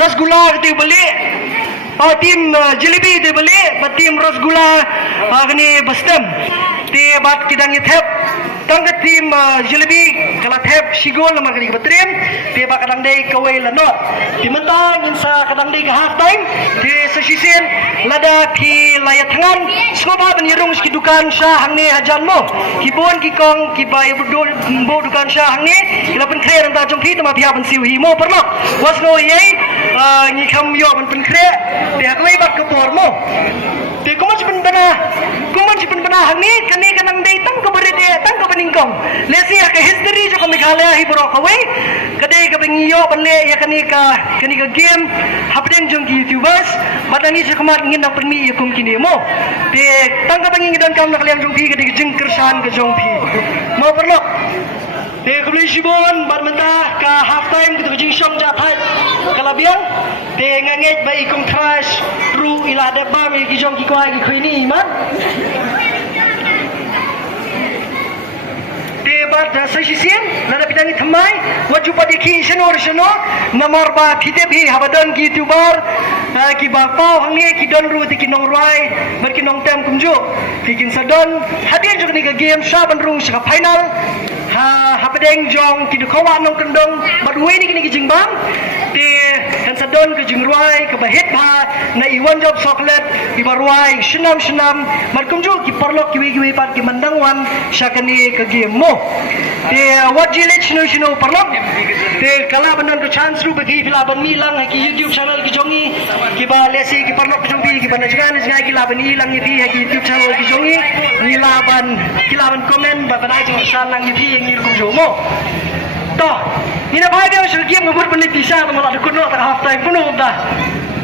Rasgulla kita beli, tim jelebi kita beli, tim rasgulla ni Bastem. Ti bat kita ngithep, tangga tim jelebi kalau thep sigol nama kini betrim, ti bat kadang day kawai lanot. Ti mentang insa kadang day ke half time, ti sesisin lada ki layat tangan, semua penirung sekidukan syah hang ni hajan mo. Kibun kikong kibai berdul dukan syah hang ni, kila pen kre ranta jongpi tema pihak pensiu himo perlo. Wasno yei ngikam yo pen kre, ti haklai bat kepor mo. Ti kuman si penbana hang ni kani kanang day tang kabaride tang kabaningkong. Lesi ya ke history jo Meghalaya hi borok kawai. Kadai ka bengiyo panle ya kani ka game hapdeng jong ki YouTubers. Madani se kumat ngin nang permi ya kum kini mo. Ti tang ka benging dan kam nak liang jong pi kadai jeng kersan ke jong pi. Mo perlo. Ti kubli sibon bar mentah ka half time kita jeng syong jatai. Kalabiang ti ngangej bai kum trash ru ila deba mi ki jong ki kwai ki khini man. Debat sesisian, nada pidangi thamai, wajib pada ki senor namar ba kita bhi habadan ki tubar, ki bapau hangi ki don ru ti ki nong ruai, ber ki nong tem kumjo, ki kin sadon hadir juga ni ke game saban ru sa final, habadeng jong ki dukawa nong kendong, berwe ni kini ki jingbam, ti kan sadon ke jingruai ke bahit ba na iwan job soklet ki baruai senam mar kumjo ki perlok ki pat ki mandangwan syakani ke game mo. Te wajile chino perlok te kala banan ko chance ru bagi filaban milang ki YouTube channel ki jongi ki ba lesi ki perlok jombi ki bana jangan ki laban ilang ki ki YouTube channel ki jongi ni laban komen ba bana jong salang ki ngi ko jomo to ina bhai dia sel game ngebut penit bisa teman ada kuno tak half time kuno dah